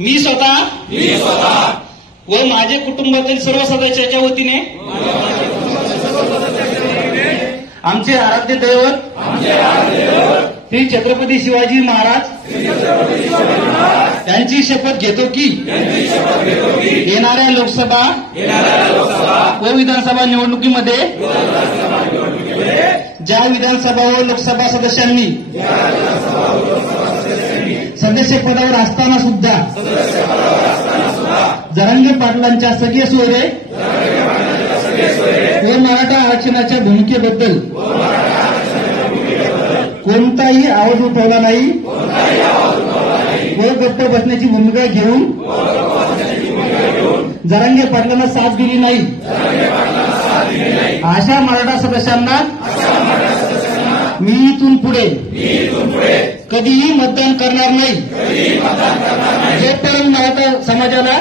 मी स्वतः व माझे कुटुंबातील सर्व सदस्याच्या वतीने आमचे आराध्य दैवत श्री छत्रपती शिवाजी महाराज यांची शपथ घेतो की येणाऱ्या लोकसभा व विधानसभा निवडणुकीमध्ये ज्या विधानसभा व लोकसभा सदस्यांनी सदस्य पदावर असताना सुद्धा जरांगे पाटलांच्या सगळे सोयरे व मराठा आरक्षणाच्या भूमिकेबद्दल कोणताही आवाज उठवला नाही व गप्प बसण्याची भूमिका घेऊन जरांगे पाटलांना साथ दिली नाही अशा मराठा सदस्यांना मी इथून पुढे कधीही मतदान करणार नाही। जोपर्यंत मराठा समाजाला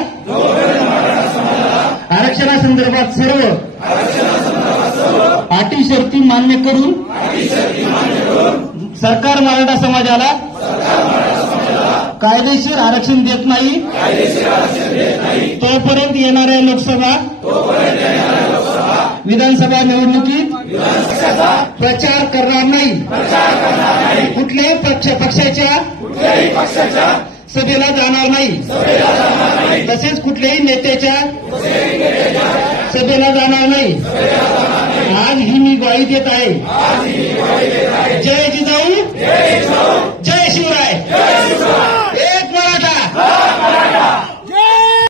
आरक्षणासंदर्भात सर्व अटी शर्ती मान्य करून सरकार मराठा समाजाला कायदेशीर आरक्षण देत नाही तोपर्यंत येणाऱ्या लोकसभा विधानसभा निवडणुकीत प्रचार करणार नाही। कुठल्याही पक्षाच्या सभेला जाणार नाही तसेच कुठल्याही नेत्याच्या सभेला जाणार नाही। आज ही मी ग्वाही देत आहे। जय जिजाऊ।